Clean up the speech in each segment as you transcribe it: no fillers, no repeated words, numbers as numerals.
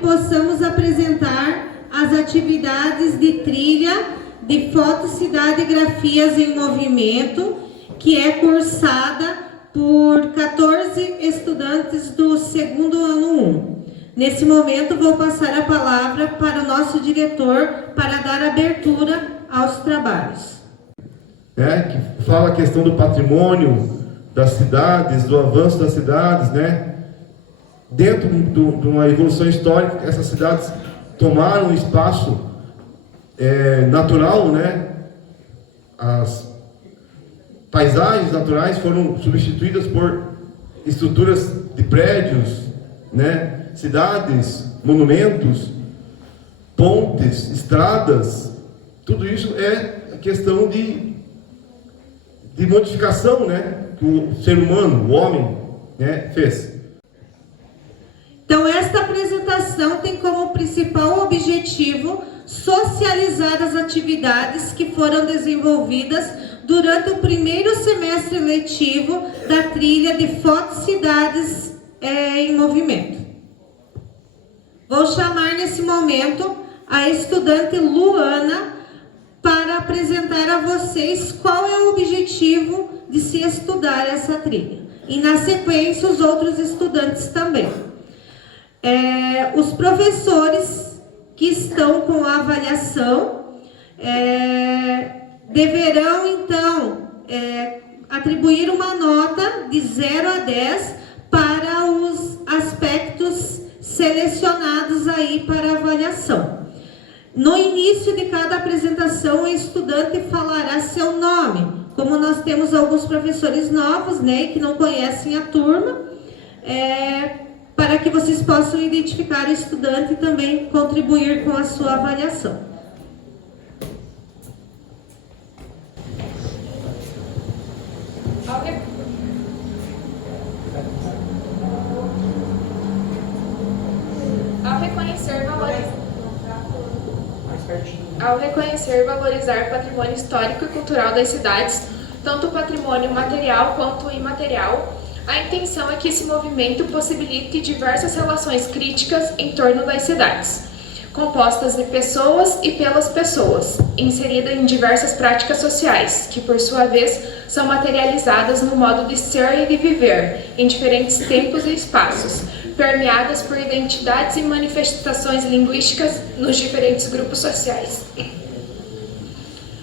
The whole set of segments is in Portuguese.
possamos apresentar as atividades de trilha de Fotocidadegrafias em Movimento, que é cursada por 14 estudantes do segundo ano 1. Nesse momento, vou passar a palavra para o nosso diretor para dar abertura aos trabalhos. Que fala a questão do patrimônio das cidades, do avanço das cidades, né? Dentro de uma evolução histórica, essas cidades tomaram um espaço natural, né? As paisagens naturais foram substituídas por estruturas de prédios, né? Cidades, monumentos, pontes, estradas. Tudo isso é questão de modificação, né? Que o ser humano, o homem, né, fez. Então, esta apresentação tem como principal objetivo socializar as atividades que foram desenvolvidas durante o primeiro semestre letivo da trilha de Fotocidades em Movimento. Vou chamar nesse momento a estudante Luana para apresentar a vocês qual é o objetivo de se estudar essa trilha. E, na sequência, os outros estudantes também. Os professores que estão com a avaliação deverão, então, atribuir uma nota de 0 a 10 para os aspectos selecionados aí para avaliação. No início de cada apresentação, o estudante falará seu nome. Como nós temos alguns professores novos, né, que não conhecem a turma, para que vocês possam identificar o estudante e também contribuir com a sua avaliação. Ao reconhecer e valorizar o patrimônio histórico e cultural das cidades, tanto o patrimônio material quanto o imaterial, a intenção é que esse movimento possibilite diversas relações críticas em torno das cidades, compostas de pessoas e pelas pessoas, inserida em diversas práticas sociais, que por sua vez são materializadas no modo de ser e de viver, em diferentes tempos e espaços, permeadas por identidades e manifestações linguísticas nos diferentes grupos sociais.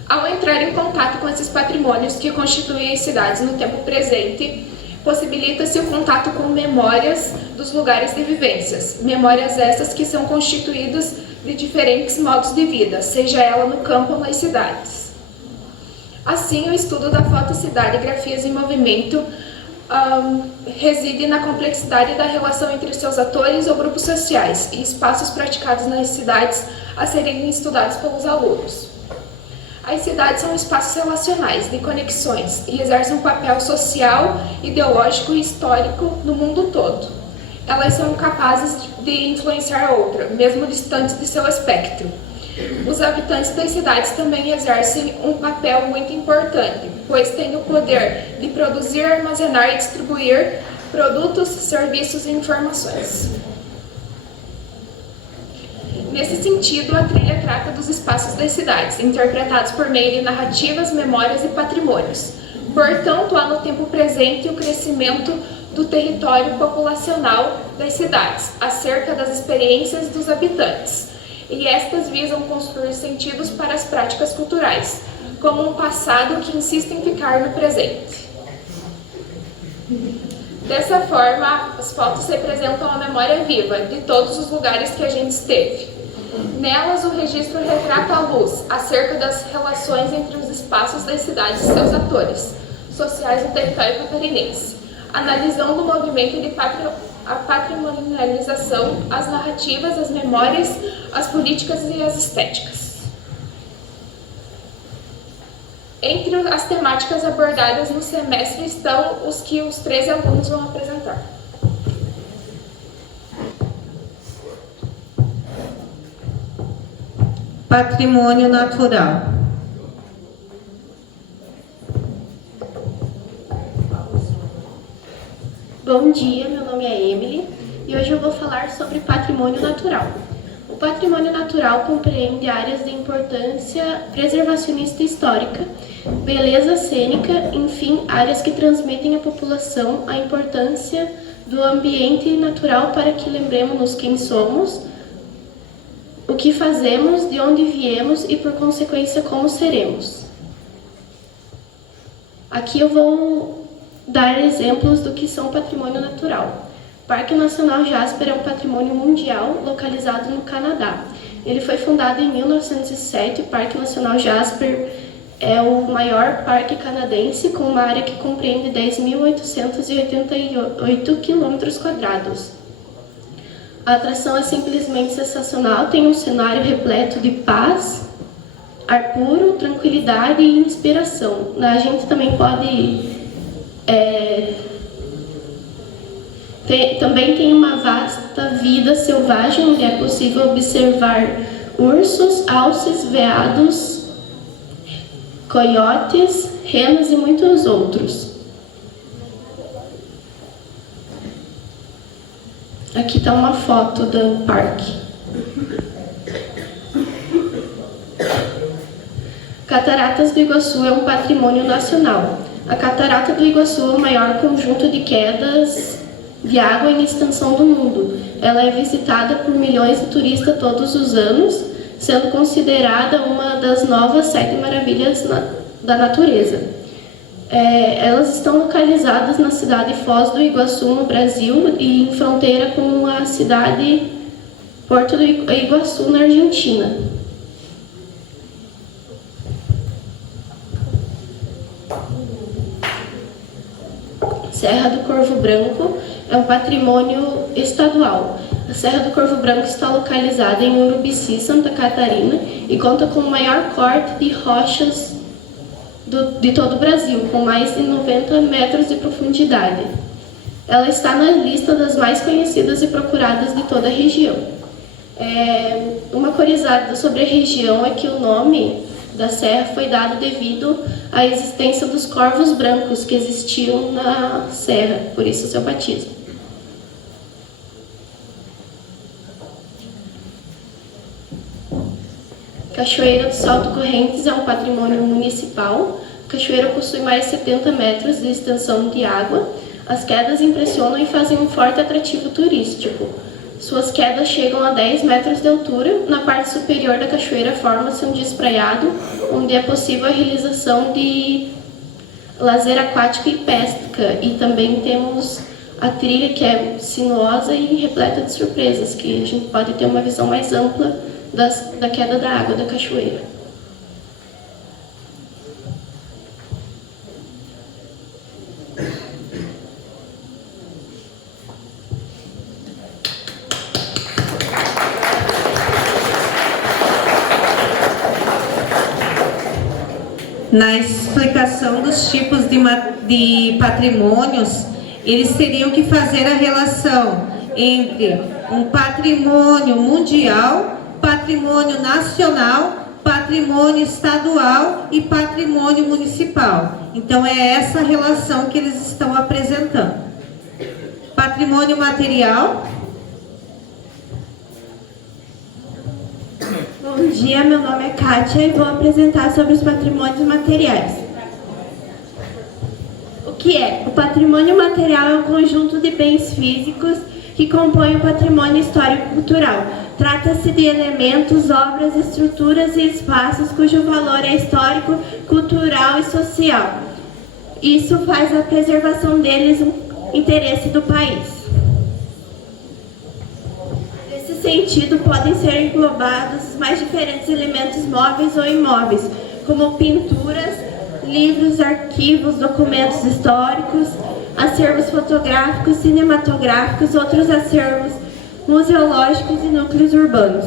Ao entrar em contato com esses patrimônios que constituem as cidades no tempo presente, possibilita-se o contato com memórias dos lugares de vivências, memórias essas que são constituídas de diferentes modos de vida, seja ela no campo ou nas cidades. Assim, o estudo da Fotocidadegrafias em Movimento reside na complexidade da relação entre seus atores ou grupos sociais e espaços praticados nas cidades a serem estudados pelos alunos. As cidades são espaços relacionais, de conexões, e exercem um papel social, ideológico e histórico no mundo todo. Elas são capazes de influenciar a outra, mesmo distantes de seu espectro. Os habitantes das cidades também exercem um papel muito importante, pois têm o poder de produzir, armazenar e distribuir produtos, serviços e informações. Nesse sentido, a trilha trata dos espaços das cidades, interpretados por meio de narrativas, memórias e patrimônios. Portanto, há no tempo presente o crescimento do território populacional das cidades, acerca das experiências dos habitantes. E estas visam construir sentidos para as práticas culturais, como um passado que insiste em ficar no presente. Dessa forma, as fotos representam a memória viva de todos os lugares que a gente esteve. Nelas, o registro retrata à luz acerca das relações entre os espaços das cidades e seus atores sociais do território catarinense, analisando o movimento de a patrimonialização, as narrativas, as memórias, as políticas e as estéticas. Entre as temáticas abordadas no semestre estão os que os 13 alunos vão apresentar. Patrimônio natural. Bom dia, meu nome é Emily, e hoje eu vou falar sobre patrimônio natural. O patrimônio natural compreende áreas de importância preservacionista histórica, beleza cênica, enfim, áreas que transmitem à população a importância do ambiente natural para que lembremos quem somos, o que fazemos, de onde viemos e, por consequência, como seremos. Aqui eu vou dar exemplos do que são patrimônio natural. O Parque Nacional Jasper é um patrimônio mundial localizado no Canadá. Ele foi fundado em 1907. O Parque Nacional Jasper é o maior parque canadense, com uma área que compreende 10.888 km². A atração é simplesmente sensacional, tem um cenário repleto de paz, ar puro, tranquilidade e inspiração. A gente também pode... também tem uma vasta vida selvagem, onde é possível observar ursos, alces, veados, coiotes, renos e muitos outros. Aqui está uma foto do parque. Cataratas do Iguaçu é um patrimônio nacional. A Catarata do Iguaçu é o maior conjunto de quedas de água em extensão do mundo. Ela é visitada por milhões de turistas todos os anos, sendo considerada uma das novas 7 maravilhas da natureza. Elas estão localizadas na cidade de Foz do Iguaçu, no Brasil, e em fronteira com a cidade Porto do Iguaçu, na Argentina. Serra do Corvo Branco é um patrimônio estadual. A Serra do Corvo Branco está localizada em Urubici, Santa Catarina, e conta com o maior corte de rochas de todo o Brasil, com mais de 90 metros de profundidade. Ela está na lista das mais conhecidas e procuradas de toda a região. Uma curiosidade sobre a região é que o nome da serra foi dado devido à existência dos corvos brancos que existiam na serra, por isso o seu batismo. Cachoeira do Salto Correntes é um patrimônio municipal. A cachoeira possui mais de 70 metros de extensão de água. As quedas impressionam e fazem um forte atrativo turístico. Suas quedas chegam a 10 metros de altura. Na parte superior da cachoeira forma-se um despraiado, onde é possível a realização de lazer aquático e pesca. E também temos a trilha, que é sinuosa e repleta de surpresas, que a gente pode ter uma visão mais ampla da queda da água da cachoeira. Na explicação dos tipos de patrimônios, eles teriam que fazer a relação entre um patrimônio mundial, patrimônio nacional, patrimônio estadual e patrimônio municipal. Então é essa relação que eles estão apresentando. Patrimônio material. Bom dia, meu nome é Kátia e vou apresentar sobre os patrimônios materiais. O que é? O patrimônio material é um conjunto de bens físicos que compõem o patrimônio histórico-cultural. Trata-se de elementos, obras, estruturas e espaços cujo valor é histórico, cultural e social. Isso faz a preservação deles um interesse do país. Nesse sentido, podem ser englobados os mais diferentes elementos móveis ou imóveis, como pinturas, livros, arquivos, documentos históricos, acervos fotográficos, cinematográficos, outros acervos museológicos e núcleos urbanos.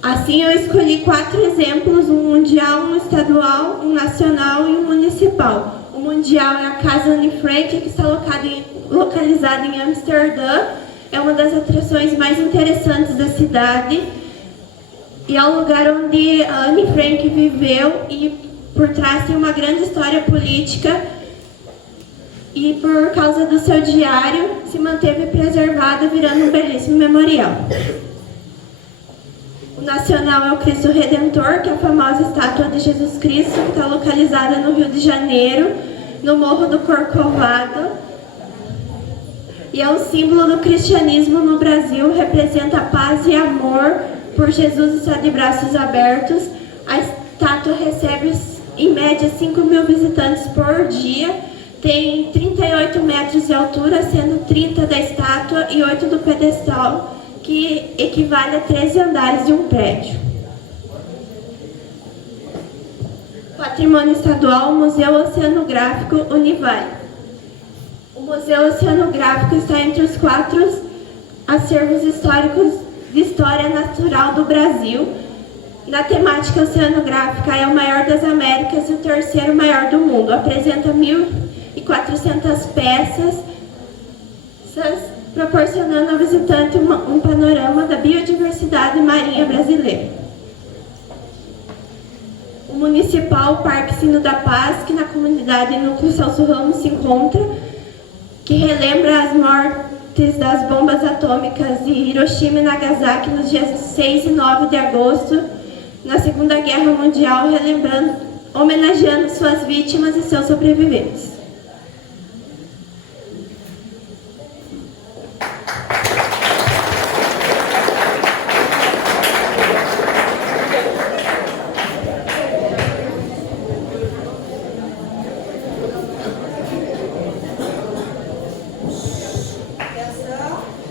Assim, eu escolhi 4 exemplos, um mundial, um estadual, um nacional e um municipal. O mundial é a Casa Anne Frank, que está localizada em Amsterdã. É uma das atrações mais interessantes da cidade e é o lugar onde Anne Frank viveu e por trás tem uma grande história política e, por causa do seu diário, se manteve preservada, virando um belíssimo memorial. O nacional é o Cristo Redentor, que é a famosa estátua de Jesus Cristo, que está localizada no Rio de Janeiro, no Morro do Corcovado. E é o símbolo do cristianismo no Brasil, representa paz e amor, por Jesus está de braços abertos. A estátua recebe, em média, 5.000 visitantes por dia. Tem 38 metros de altura, sendo 30 da estátua e 8 do pedestal, que equivale a 13 andares de um prédio. Patrimônio estadual, Museu Oceanográfico Univale. O Museu Oceanográfico está entre os 4 acervos históricos de história natural do Brasil. Na temática oceanográfica, é o maior das Américas e o 3º maior do mundo. Apresenta 1.400 peças, proporcionando ao visitante um panorama da biodiversidade marinha brasileira. O Municipal Parque Sino da Paz, que na comunidade Núcleo Celso Ramos se encontra, que relembra as mortes das bombas atômicas de Hiroshima e Nagasaki nos dias 6 e 9 de agosto, na Segunda Guerra Mundial, homenageando suas vítimas e seus sobreviventes.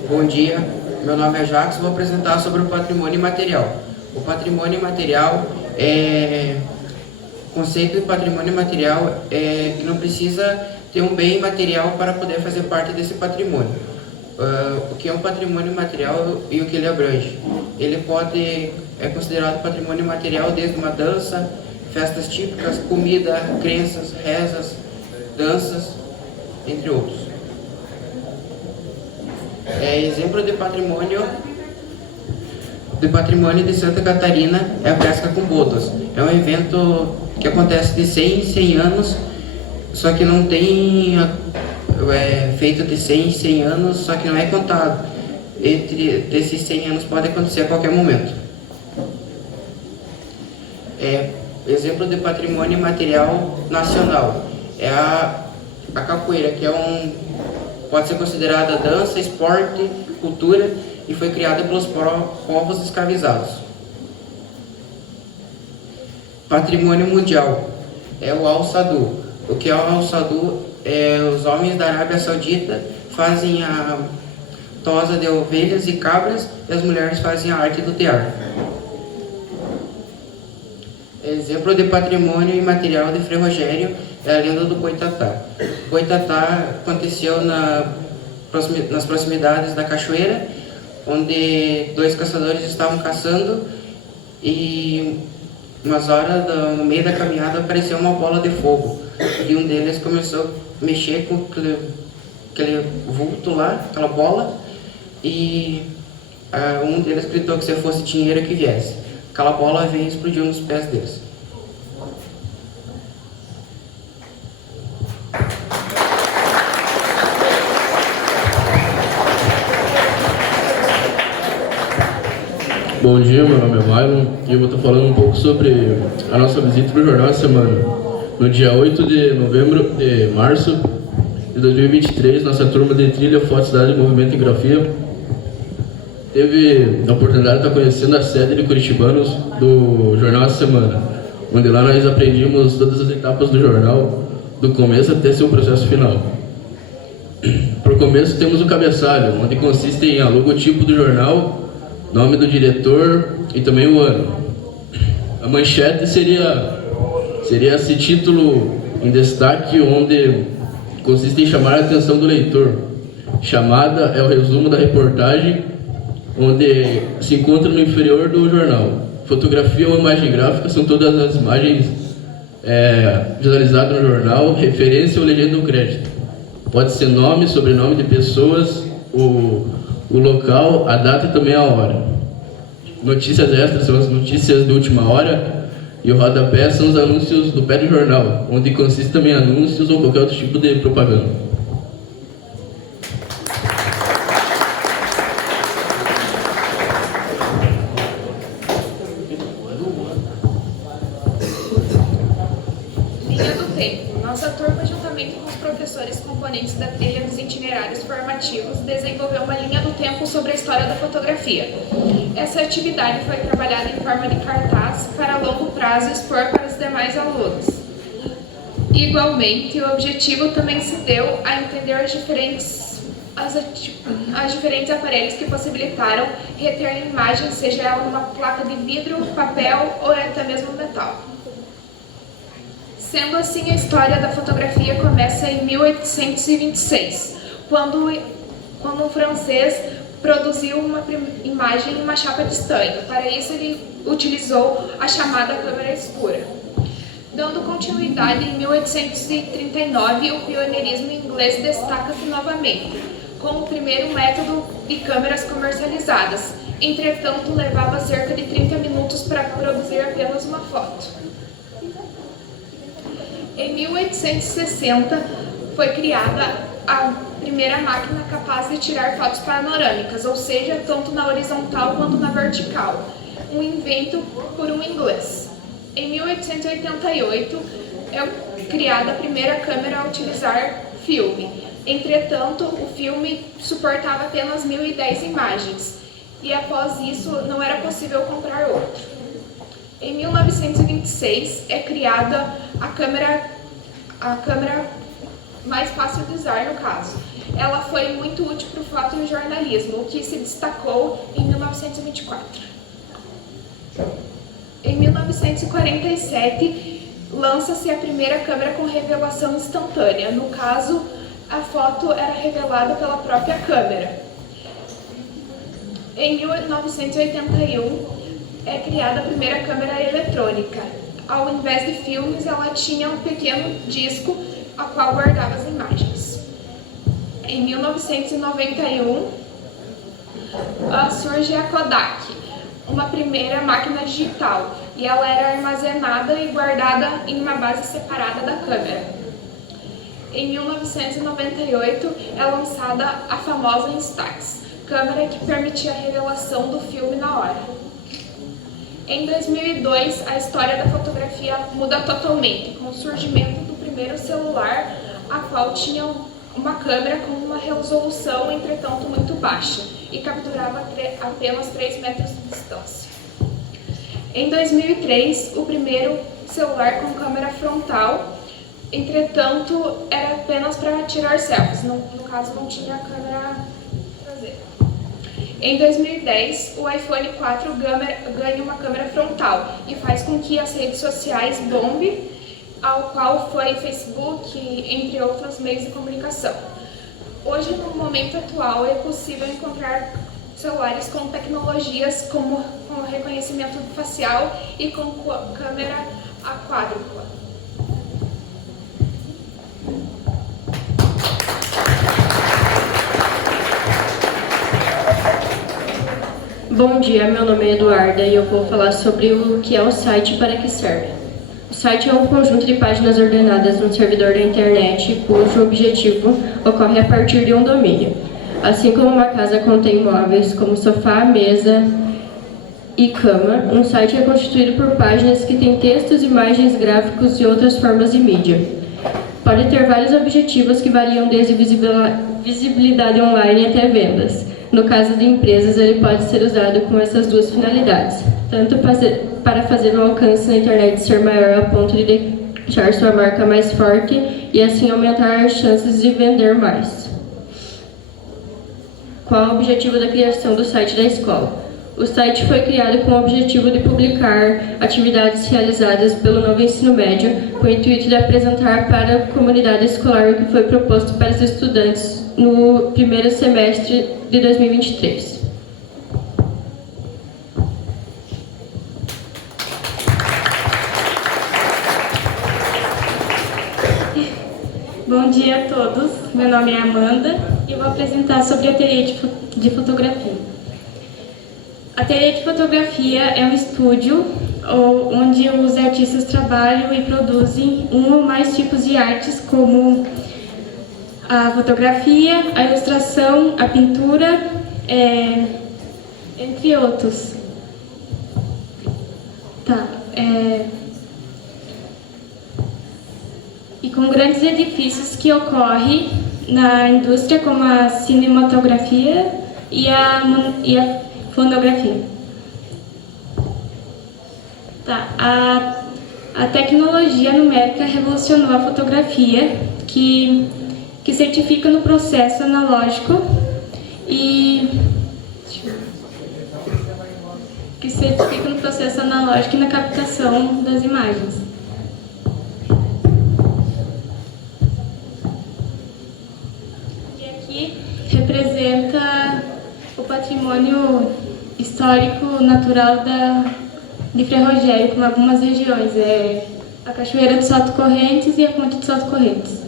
Bom dia, meu nome é Jacques, vou apresentar sobre o patrimônio imaterial. O patrimônio imaterial o conceito de patrimônio imaterial é que não precisa ter um bem material para poder fazer parte desse patrimônio. O que é um patrimônio imaterial e o que ele abrange? Ele é considerado patrimônio imaterial desde uma dança, festas típicas, comida, crenças, rezas, danças, entre outros. Exemplo de patrimônio de Santa Catarina é a pesca com botas. É um evento que acontece de 100 em 100 anos, só que não tem feito de 100 em 100 anos, só que não é contado. Entre esses 100 anos pode acontecer a qualquer momento. Exemplo de patrimônio material nacional é a capoeira, que pode ser considerada dança, esporte, cultura e foi criada pelos povos escravizados. Patrimônio mundial é o Al-Sadu. O que é o Al-Sadu? Os homens da Arábia Saudita fazem a tosa de ovelhas e cabras e as mulheres fazem a arte do tear. Exemplo de patrimônio imaterial de Frei Rogério é a lenda do Boitatá. O Boitatá aconteceu nas proximidades da cachoeira, onde 2 caçadores estavam caçando e umas horas no meio da caminhada apareceu uma bola de fogo e um deles começou a mexer com aquele vulto lá, aquela bola, e um deles gritou que se fosse dinheiro que viesse. Aquela bola veio e explodiu nos pés deles. Bom dia, meu nome é Mylon e eu vou estar falando um pouco sobre a nossa visita no Jornal da Semana. No dia 8 de março de 2023, nossa turma de Trilha, Foto, Cidade, Movimento e Grafia teve a oportunidade de estar conhecendo a sede de curitibanos do Jornal da Semana, onde lá nós aprendimos todas as etapas do jornal, do começo até seu processo final. Por começo temos o cabeçalho, onde consiste em logotipo do jornal, nome do diretor e também o ano. A manchete seria esse título em destaque, onde consiste em chamar a atenção do leitor. Chamada é o resumo da reportagem, onde se encontra no inferior do jornal. Fotografia ou imagem gráfica são todas as imagens visualizadas no jornal, referência ou legenda ou crédito. Pode ser nome, sobrenome de pessoas, o local, a data e também a hora. Notícias extras são as notícias de última hora, E o rodapé são os anúncios do pé do jornal, onde consiste também anúncios ou qualquer outro tipo de propaganda. Linha do tempo. Nossa turma, juntamente com os professores componentes da trilha dos itinerários formativos, desenvolveu uma linha do tempo sobre a história da fotografia. Essa atividade foi trabalhada em forma de cartaz para a longo prazo expor para os demais alunos. Igualmente, o objetivo também se deu a entender os diferentes aparelhos que possibilitaram reter a imagem, seja ela numa placa de vidro, papel ou até mesmo metal. Sendo assim, a história da fotografia começa em 1826, quando um francês produziu uma imagem em uma chapa de estanho. Para isso, ele utilizou a chamada câmera escura. Dando continuidade, em 1839, o pioneirismo inglês destaca-se novamente, com o primeiro método de câmeras comercializadas. Entretanto, levava cerca de 30 minutos para produzir apenas uma foto. Em 1860, foi criada a primeira máquina capaz de tirar fotos panorâmicas, ou seja, tanto na horizontal quanto na vertical, um invento por um inglês. Em 1888, é criada a primeira câmera a utilizar filme. Entretanto, o filme suportava apenas 1010 imagens, e após isso não era possível comprar outro. Em 1926, é criada a câmera mais fácil de usar, no caso. Ela foi muito útil para o fotojornalismo, o que se destacou em 1924. Em 1947, lança-se a primeira câmera com revelação instantânea. No caso, a foto era revelada pela própria câmera. Em 1981, é criada a primeira câmera eletrônica. Ao invés de filmes, ela tinha um pequeno disco a qual guardava as imagens. Em 1991, surge a Kodak, uma primeira máquina digital, e ela era armazenada e guardada em uma base separada da câmera. Em 1998, é lançada a famosa Instax, câmera que permitia a revelação do filme na hora. Em 2002, a história da fotografia muda totalmente, com o surgimento do primeiro celular, a qual tinha uma câmera com uma resolução, entretanto, muito baixa, e capturava apenas 3 metros de distância. Em 2003, o primeiro celular com câmera frontal, entretanto, era apenas para tirar selfies, no caso não tinha câmera traseira. Em 2010, o iPhone 4 ganha uma câmera frontal e faz com que as redes sociais bombem, ao qual foi Facebook, entre outros meios de comunicação. Hoje, no momento atual, é possível encontrar celulares com tecnologias como reconhecimento facial e com câmera a quádrupla. Bom dia, meu nome é Eduarda e eu vou falar sobre o que é o site e para que serve. O site é um conjunto de páginas ordenadas no servidor da internet, cujo objetivo ocorre a partir de um domínio. Assim como uma casa contém móveis como sofá, mesa e cama, um site é constituído por páginas que têm textos, imagens, gráficos e outras formas de mídia. Pode ter vários objetivos que variam desde visibilidade online até vendas. No caso de empresas, ele pode ser usado com essas duas finalidades, tanto para fazer o alcance na internet ser maior a ponto de deixar sua marca mais forte e assim aumentar as chances de vender mais. Qual o objetivo da criação do site da escola? O site foi criado com o objetivo de publicar atividades realizadas pelo novo ensino médio, com o intuito de apresentar para a comunidade escolar o que foi proposto para os estudantes no primeiro semestre de 2023. Bom dia a todos, meu nome é Amanda e eu vou apresentar sobre a teoria de fotografia. A teoria de fotografia é um estudo onde os artistas trabalham e produzem um ou mais tipos de artes, como a fotografia, a ilustração, a pintura, entre outros. E com grandes edifícios que ocorrem na indústria, como a cinematografia e a fonografia. A tecnologia numérica revolucionou a fotografia, que certifica no processo analógico e na captação das imagens. E aqui representa o patrimônio histórico natural de Ferrogério, como algumas regiões, a Cachoeira do Salto Correntes e a Ponte do Salto Correntes.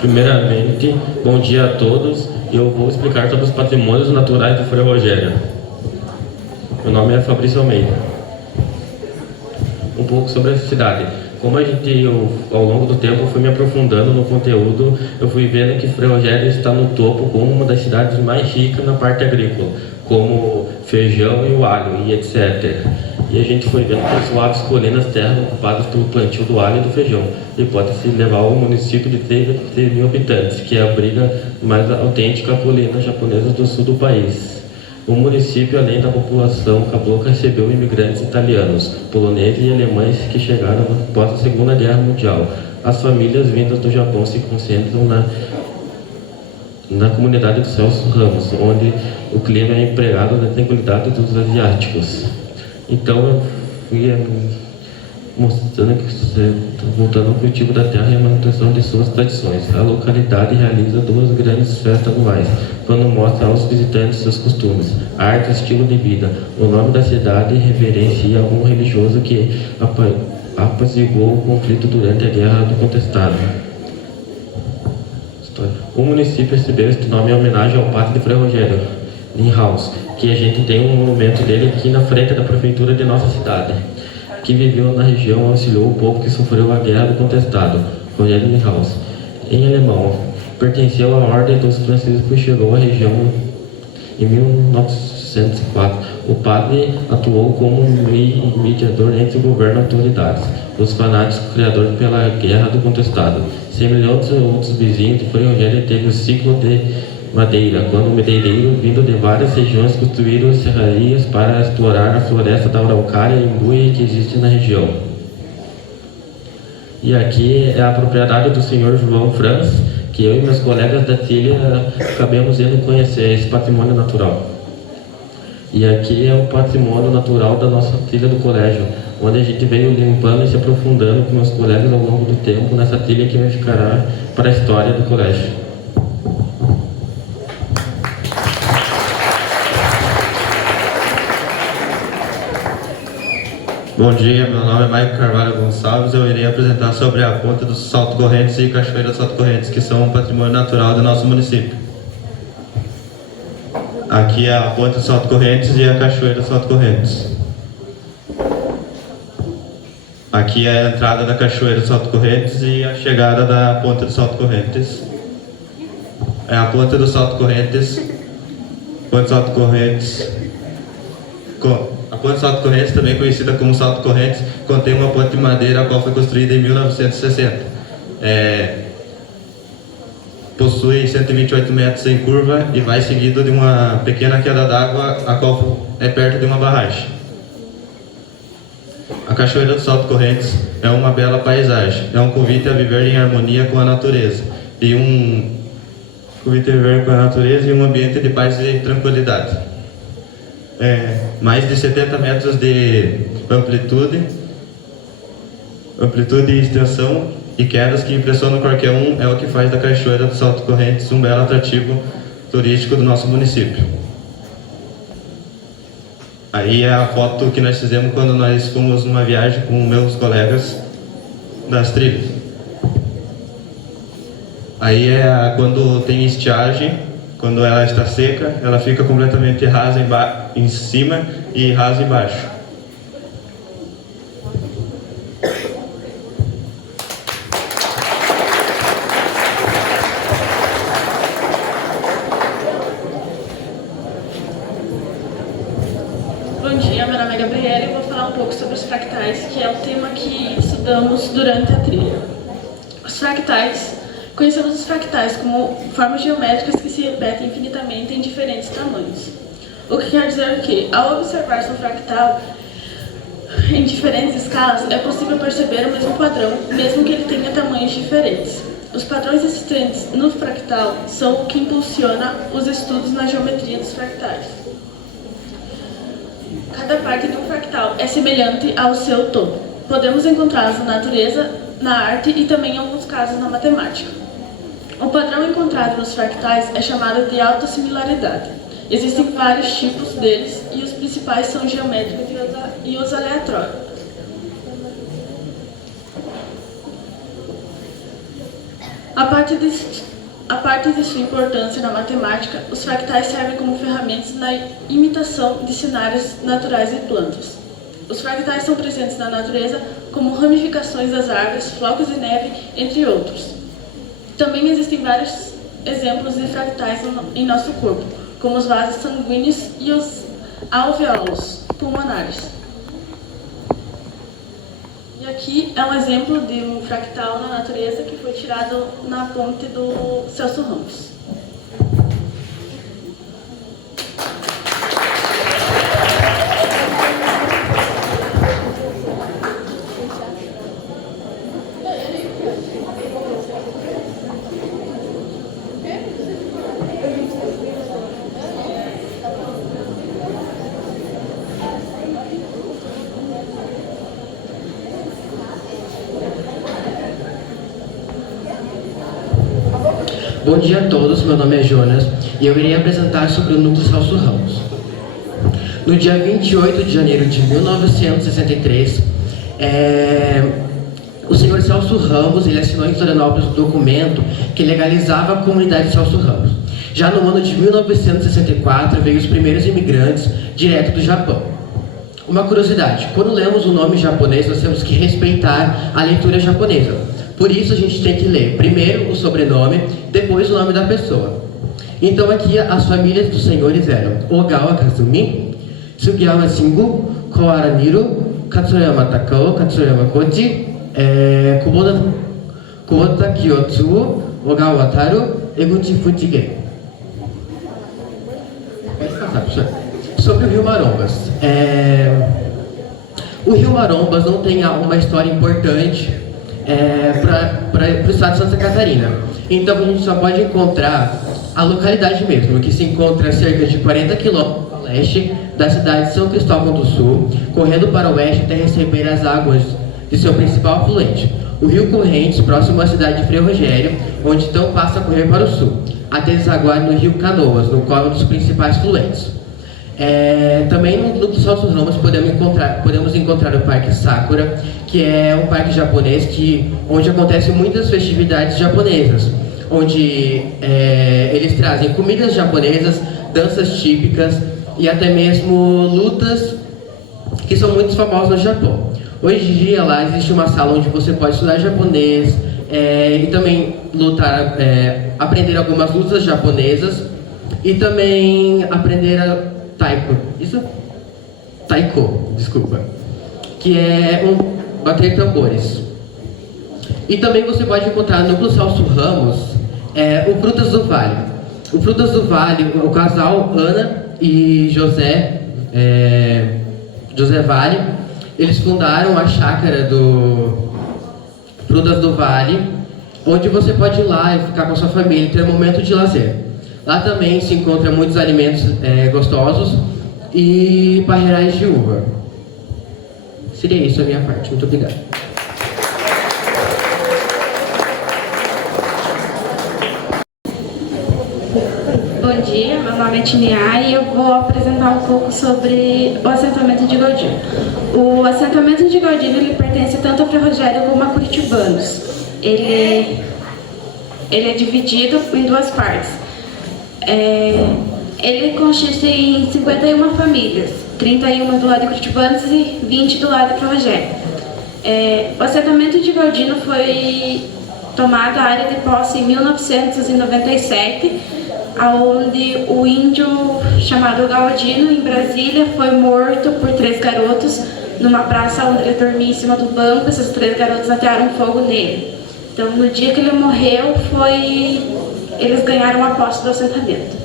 Primeiramente, bom dia a todos. Eu vou explicar sobre os patrimônios naturais de Ferrogério. Meu nome é Fabrício Almeida. Um pouco sobre a cidade. Como ao longo do tempo, fui me aprofundando no conteúdo, eu fui vendo que Ferrogério está no topo como uma das cidades mais ricas na parte agrícola, como feijão e o alho, e etc. E a gente foi vendo que suaves colinas terras ocupadas pelo plantio do alho e do feijão. E pode-se levar ao município de 3 mil habitantes, que abriga a mais autêntica colina japonesa do sul do país. O município, além da população cabocla, recebeu imigrantes italianos, poloneses e alemães que chegaram após a Segunda Guerra Mundial. As famílias vindas do Japão se concentram na comunidade dos Celso Ramos, onde o clima é empregado na tranquilidade dos asiáticos. Então eu fui mostrando que, voltando ao cultivo da terra e a manutenção de suas tradições. A localidade realiza 2 grandes festas anuais, quando mostra aos visitantes seus costumes, arte e estilo de vida. O nome da cidade reverencia um religioso que apaziguou o conflito durante a Guerra do Contestado. O município recebeu este nome em homenagem ao padre de Ferrogério, Linhaus, que a gente tem um monumento dele aqui na frente da prefeitura de nossa cidade, que viveu na região e auxiliou o povo que sofreu a Guerra do Contestado, Rogério Linhaus. Em alemão, pertenceu à Ordem dos Franciscos e chegou à região em 1904. O padre atuou como mediador entre o governo e autoridades, os fanáticos criadores pela Guerra do Contestado. Semelhantes a outros vizinhos de Ferrogério, teve o ciclo de madeira, quando madeireiros vindo de várias regiões construíram serrarias para explorar a floresta da Araucária e Imbuí que existe na região. E aqui é a propriedade do senhor João Franz, que eu e meus colegas da trilha acabamos indo conhecer esse patrimônio natural. E aqui é o patrimônio natural da nossa trilha do colégio, onde a gente veio limpando e se aprofundando com meus colegas ao longo do tempo nessa trilha que vai ficar para a história do colégio. Bom dia, meu nome é Maico Carvalho Gonçalves. Eu irei apresentar sobre a Ponte do Salto Correntes e Cachoeira do Salto Correntes, que são um patrimônio natural do nosso município. Aqui é a Ponte do Salto Correntes e a Cachoeira do Salto Correntes. Aqui é a entrada da Cachoeira do Salto Correntes e a chegada da Ponte do Salto Correntes. É a Ponte do Salto Correntes. Ponte do Salto Correntes. A Ponte do Salto Correntes, também conhecida como Salto Correntes, contém uma ponte de madeira a qual foi construída em 1960. Possui 128 metros em curva e vai seguido de uma pequena queda d'água, a qual é perto de uma barragem. A Cachoeira do Salto Correntes é uma bela paisagem, é um convite a viver em harmonia com a natureza e um ambiente de paz e tranquilidade. Mais de 70 metros de amplitude e extensão e quedas que impressionam qualquer um é o que faz da Cachoeira do Salto Correntes um belo atrativo turístico do nosso município. Aí é a foto que nós fizemos quando nós fomos numa viagem com meus colegas das trilhas. Aí é quando tem estiagem, quando ela está seca, ela fica completamente rasa em cima e rasa embaixo. Bom dia, meu nome é Gabriela e vou falar um pouco sobre os fractais, que é o tema que estudamos durante a trilha. Os fractais, conhecemos os fractais como formas geométricas que se repetem infinitamente em diferentes tamanhos. O que quer dizer que, ao observar-se um fractal em diferentes escalas, é possível perceber o mesmo padrão, mesmo que ele tenha tamanhos diferentes. Os padrões existentes no fractal são o que impulsiona os estudos na geometria dos fractais. Cada parte de um fractal é semelhante ao seu todo. Podemos encontrá-los na natureza, na arte e também em alguns casos na matemática. O padrão encontrado nos fractais é chamado de autossimilaridade. Existem vários tipos deles e os principais são os geométricos e os aleatórios. A parte de sua importância na matemática, os fractais servem como ferramentas na imitação de cenários naturais e plantas. Os fractais são presentes na natureza como ramificações das árvores, flocos de neve, entre outros. Também existem vários exemplos de fractais em nosso corpo, como os vasos sanguíneos e os alvéolos pulmonares. E aqui é um exemplo de um fractal na natureza que foi tirado na ponte do Celso Ramos. Bom dia a todos, meu nome é Jonas e eu irei apresentar sobre o núcleo Celso Ramos. No dia 28 de janeiro de 1963, o senhor Celso Ramos ele assinou em Florianópolis um documento que legalizava a comunidade Celso Ramos. Já no ano de 1964 veio os primeiros imigrantes direto do Japão. Uma curiosidade, quando lemos o nome japonês nós temos que respeitar a leitura japonesa. Por isso a gente tem que ler primeiro o sobrenome, depois o nome da pessoa. Então aqui as famílias dos senhores eram Ogawa Kazumi, Tsugiyama Shingo, Kawara Niro, Katsurayama Takao, Katsurayama Kochi, Kubota Kiyotsuo, Ogawa Wataru, Eguchi Fujige. Sobre o Rio Marombas. O Rio Marombas não tem uma história importante para o estado de Santa Catarina. Então a gente só pode encontrar a localidade mesmo, que se encontra a cerca de 40 quilômetros a leste da cidade de São Cristóvão do Sul, correndo para o oeste até receber as águas de seu principal afluente, o Rio Correntes, próximo à cidade de Frei Rogério, onde então passa a correr para o sul, até desaguar no Rio Canoas, no qual é um dos principais fluentes. Também no núcleo Celso Ramos podemos encontrar o Parque Sakura, que é um parque japonês onde acontecem muitas festividades japonesas, onde eles trazem comidas japonesas, danças típicas e até mesmo lutas que são muito famosas no Japão. Hoje em dia lá existe uma sala onde você pode estudar japonês e também aprender algumas lutas japonesas e também aprender taiko, desculpa, que é bater tambores. E também você pode encontrar no núcleo Celso Ramos o Frutas do Vale. O Frutas do Vale, o casal Ana e José Vale, eles fundaram a chácara do Frutas do Vale, onde você pode ir lá e ficar com a sua família e ter um momento de lazer. Lá também se encontram muitos alimentos gostosos e parreirais de uva. Seria isso a minha parte. Muito obrigado. Bom dia, meu nome é Tiniá e eu vou apresentar um pouco sobre o assentamento de Godino. O assentamento de Godino ele pertence tanto a Ferrogério como a Curitibanos. Ele é dividido em duas partes. Ele consiste em 51 famílias, 31 do lado de Curitibanos e 20 do lado de Ferrogério. O assentamento de Godino foi tomado a área de posse em 1997, onde o índio chamado Galdino, em Brasília, foi morto por 3 garotos numa praça onde ele dormia em cima do banco. Esses 3 garotos atearam fogo nele. Então, no dia que ele morreu, eles ganharam a posse do assentamento.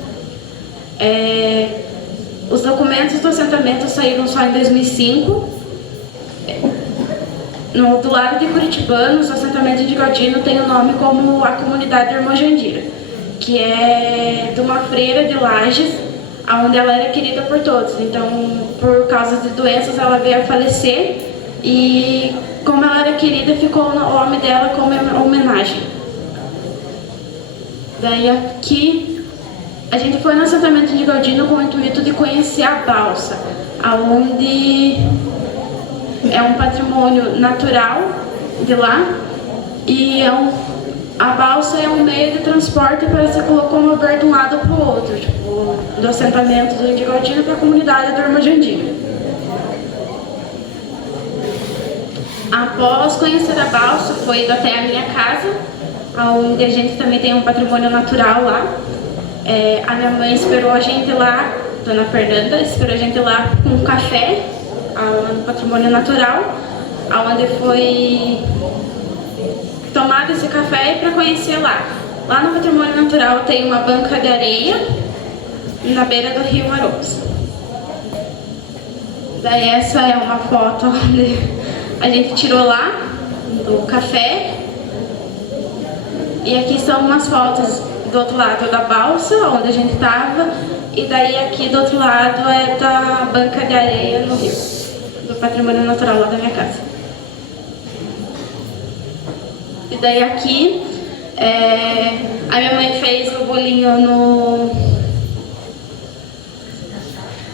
Os documentos do assentamento saíram só em 2005. Do lado de Curitibanos, o assentamento de Godino tem o nome como a comunidade Irmã Jandira, que é de uma freira de Lages, onde ela era querida por todos. Então, por causa de doenças, ela veio a falecer e, como ela era querida, ficou o nome dela como homenagem. Daí aqui, a gente foi no assentamento de Godino com o intuito de conhecer a balsa, onde é um patrimônio natural de lá e a balsa é um meio de transporte para se locomover de um lado para o outro, tipo, do assentamento de Godino para a comunidade do Irmã Jandira. Após conhecer a balsa, foi ido até a minha casa, onde a gente também tem um patrimônio natural lá. A minha mãe esperou a gente lá, Dona Fernanda, esperou a gente lá com um café, no patrimônio natural, onde foi tomado esse café para conhecer lá. Lá no patrimônio natural tem uma banca de areia na beira do rio Arous. Daí essa é uma foto onde a gente tirou lá do café. E aqui são umas fotos do outro lado da balsa, onde a gente estava, e daí aqui do outro lado é da banca de areia no rio, do patrimônio natural lá da minha casa. E daí aqui, a minha mãe fez o bolinho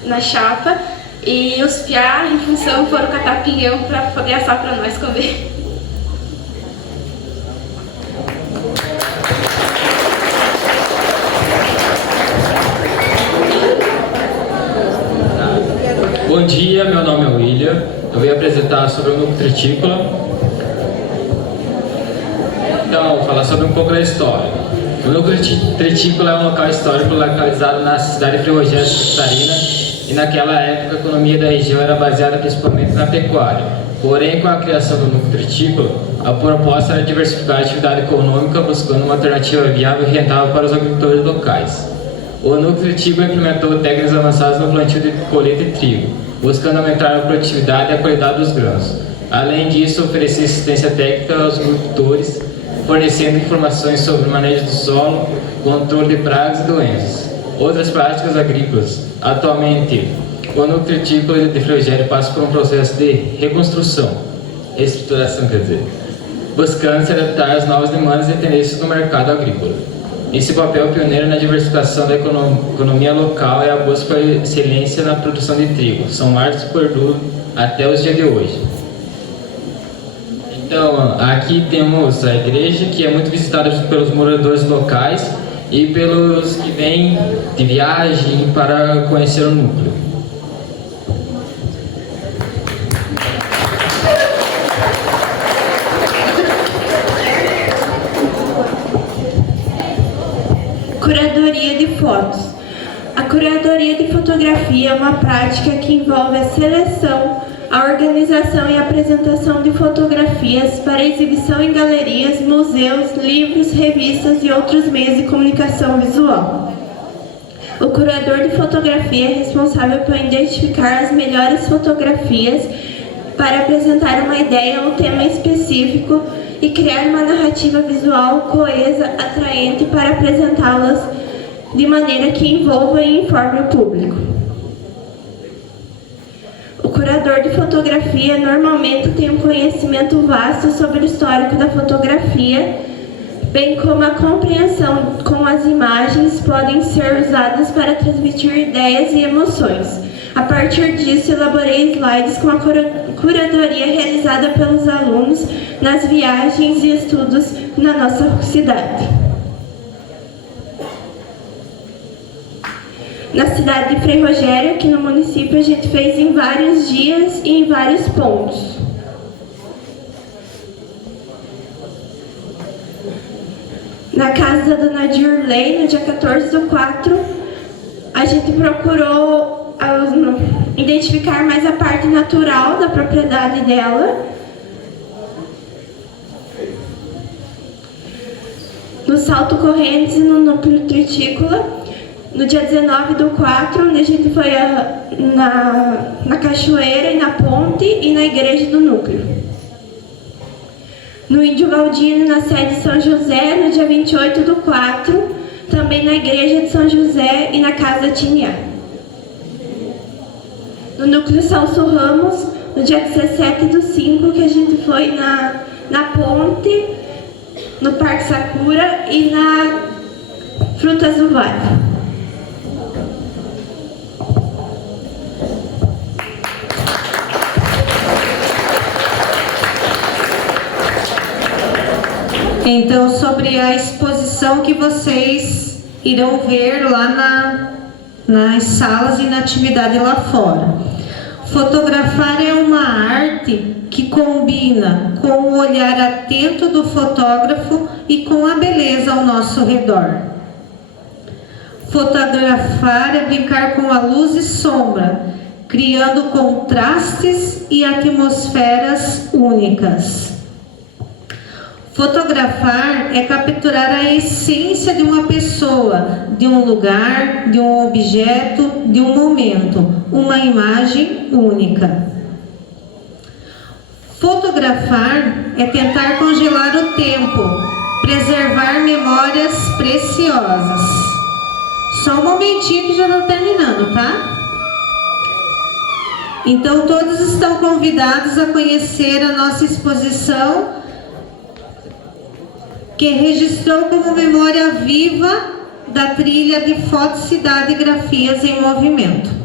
na chapa, e os piá, em função, foram catar pinhão para poder assar para nós comer. Bom dia, meu nome é William. Eu vim apresentar sobre o núcleo tritícola. Então, falar sobre um pouco da história. O núcleo tritícola é um local histórico localizado na cidade de Ferrogério, Santa Catarina, e naquela época a economia da região era baseada principalmente na pecuária. Porém, com a criação do núcleo tritícola, a proposta era diversificar a atividade econômica, buscando uma alternativa viável e rentável para os agricultores locais. O núcleo tritícola implementou técnicas avançadas no plantio de colheita de trigo, buscando aumentar a produtividade e a qualidade dos grãos. Além disso, oferecia assistência técnica aos agricultores, fornecendo informações sobre o manejo do solo, controle de pragas e doenças. Outras práticas agrícolas. Atualmente, o núcleo tritícola de Ferrogério passa por um processo de reestruturação, buscando se adaptar às novas demandas e tendências do mercado agrícola. Esse papel pioneiro na diversificação da economia local é a busca pela excelência na produção de trigo, São Marcos e Perduro, até os dias de hoje. Então, aqui temos a igreja, que é muito visitada pelos moradores locais e pelos que vêm de viagem para conhecer o núcleo. Curadoria de fotos. A curadoria de fotografia é uma prática que envolve a seleção, a organização e a apresentação de fotografias para exibição em galerias, museus, livros, revistas e outros meios de comunicação visual. O curador de fotografia é responsável por identificar as melhores fotografias para apresentar uma ideia ou tema específico e criar uma narrativa visual coesa, atraente para apresentá-las de maneira que envolva e informe o público. O curador de fotografia normalmente tem um conhecimento vasto sobre o histórico da fotografia, bem como a compreensão com as imagens, podem ser usadas para transmitir ideias e emoções. A partir disso, elaborei slides com a curadoria realizada pelos alunos nas viagens e estudos na nossa cidade. Na cidade de Frei Rogério, aqui no município, a gente fez em vários dias e em vários pontos. Na casa da dona Dirley, no dia 14/4, a gente procurou identificar mais a parte natural da propriedade dela. No Salto Correntes e no núcleo Tritícola, no dia 19/4, onde a gente foi na cachoeira e na ponte e na igreja do núcleo. No Índio Galdino, na sede de São José, no dia 28/4, também na igreja de São José e na casa da Tiniá. No núcleo Celso Ramos, no dia 17/5, que a gente foi na ponte, no Parque Sakura e na Frutas do Vale. Então, sobre a exposição que vocês irão ver lá nas salas e na atividade lá fora. Fotografar é uma arte que combina com o olhar atento do fotógrafo e com a beleza ao nosso redor. Fotografar é brincar com a luz e sombra, criando contrastes e atmosferas únicas. Fotografar é capturar a essência de uma pessoa, de um lugar, de um objeto, de um momento, uma imagem única. Fotografar é tentar congelar o tempo, preservar memórias preciosas. Só um momentinho que já está terminando, tá? Então todos estão convidados a conhecer a nossa exposição, que registrou como memória viva da trilha de Foto Cidade Grafias em Movimento.